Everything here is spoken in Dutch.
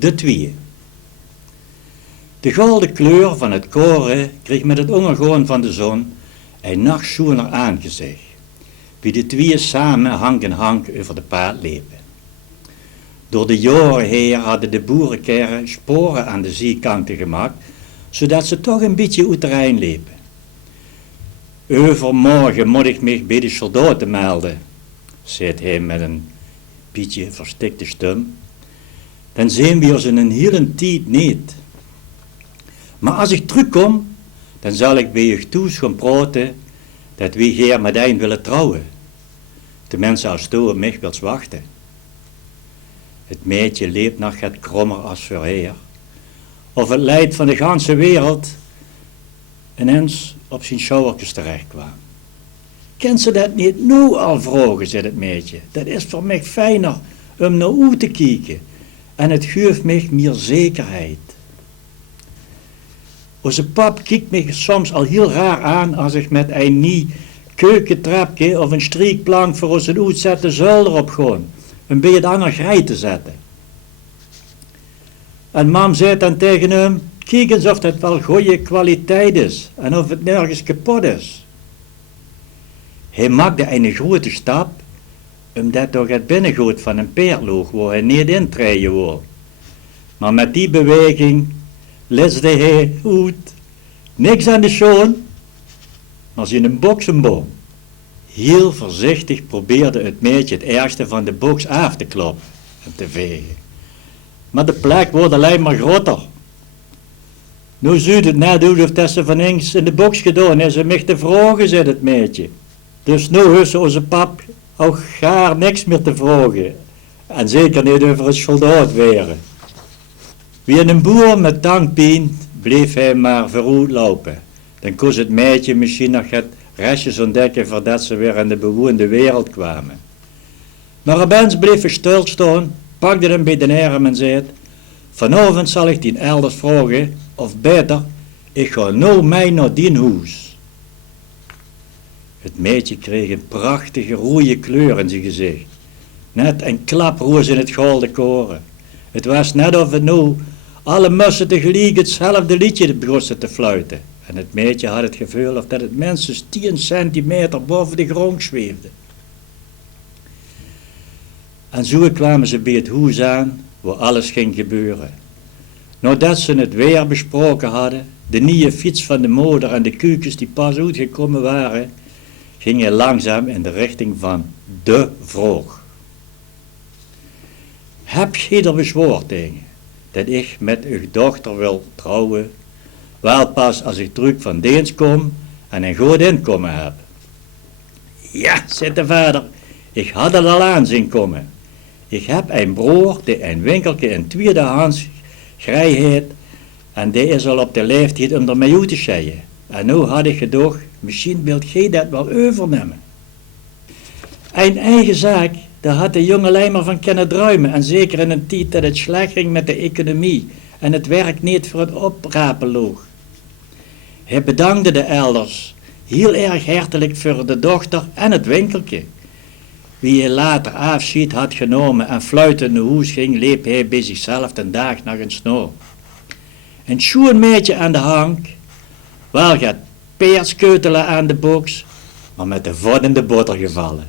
De tweeën. De gouden kleur van het koren kreeg met het ondergaan van de zon een nog schoener aangezicht, wie de tweeën samen hank in hank over de paad liepen. Door de jaren heen hadden de boerenkerren sporen aan de zijkanten gemaakt, zodat ze toch een beetje uit terrein liepen. Overmorgen moet ik mij bij de soldaten melden, zei hij met een beetje verstikte stem. Dan zien we ons in een hele tijd niet. Maar als ik terugkom, dan zal ik bij je thuis gaan praten dat we hier met een willen trouwen. De mensen als toe op mij wil wachten. Het meisje leeft nog het krommer als voorheer. Of het leid van de ganse wereld ineens op zijn schoudertjes terecht kwam. Kent ze dat niet nu al vragen, zei het meisje. Dat is voor mij fijner om naar u te kijken. En het geeft mij meer zekerheid. Onze pap kijkt me soms al heel raar aan als ik met een nieuw keukentrapje of een striekplank voor onze uitzette zolder op ga. Om bij het ander grij te zetten. En mam zei dan tegen hem, kijk eens of het wel goede kwaliteit is en of het nergens kapot is. Hij maakte een grote stap, omdat toch het binnengoed van een peer loog waar hij niet intreden wil. Maar met die beweging lisde hij uit, niks aan de schoen, maar in een boksenboom. Heel voorzichtig probeerde het meisje het ergste van de box af te kloppen en te vegen. Maar de plek wordt alleen maar groter. Nu ziet het net uit of dat ze van eens in de box gedaan is en mij te vragen, zei het meisje. Dus nu heeft onze pap ook gaar niks meer te vragen. En zeker niet over het soldaat weren. Wie een boer met dankpien bleef hij maar vooruit lopen. Dan kon het meisje misschien nog het restjes ontdekken voordat ze weer in de bewoonde wereld kwamen. Maar opeens bleef hij stilstaan, pakte hem bij de arm en zei: vanavond zal ik die elders vragen, of beter, ik ga nu mee naar die huis. Het meisje kreeg een prachtige rode kleur in zijn gezicht. Net een klaproos in het gouden koren. Het was net of het nu alle mussen tegelijk hetzelfde liedje begonnen te fluiten. En het meisje had het gevoel of dat het minstens 10 centimeter boven de grond zweefde. En zo kwamen ze bij het huis aan, waar alles ging gebeuren. Nadat ze het weer besproken hadden, de nieuwe fiets van de moeder en de kuikens die pas uitgekomen waren, ging hij langzaam in de richting van de vroeg. Heb je er bezwaar tegen dat ik met uw dochter wil trouwen, wel pas als ik terug van dienst kom en een goed inkomen heb? Ja, zei de vader, ik had het al aan zien komen. Ik heb een broer die een winkeltje in tweedehands grij heet en die is al op de leeftijd om ermee uit te scheiden. En nu had ik gedacht, misschien wilt jij dat wel overnemen. Een eigen zaak, daar had de jongelui maar van kunnen druimen en zeker in een tijd dat het slecht ging met de economie en het werk niet voor het oprapen loog. Hij bedankte de elders heel erg hartelijk voor de dochter en het winkeltje. Wie hij later afscheid had genomen en fluitend naar huis ging, liep hij bij zichzelf de dag nog een snor. Een schoenmeisje aan de hank, wel gaat peerskeutelen aan de box, maar met de voet in de boter gevallen.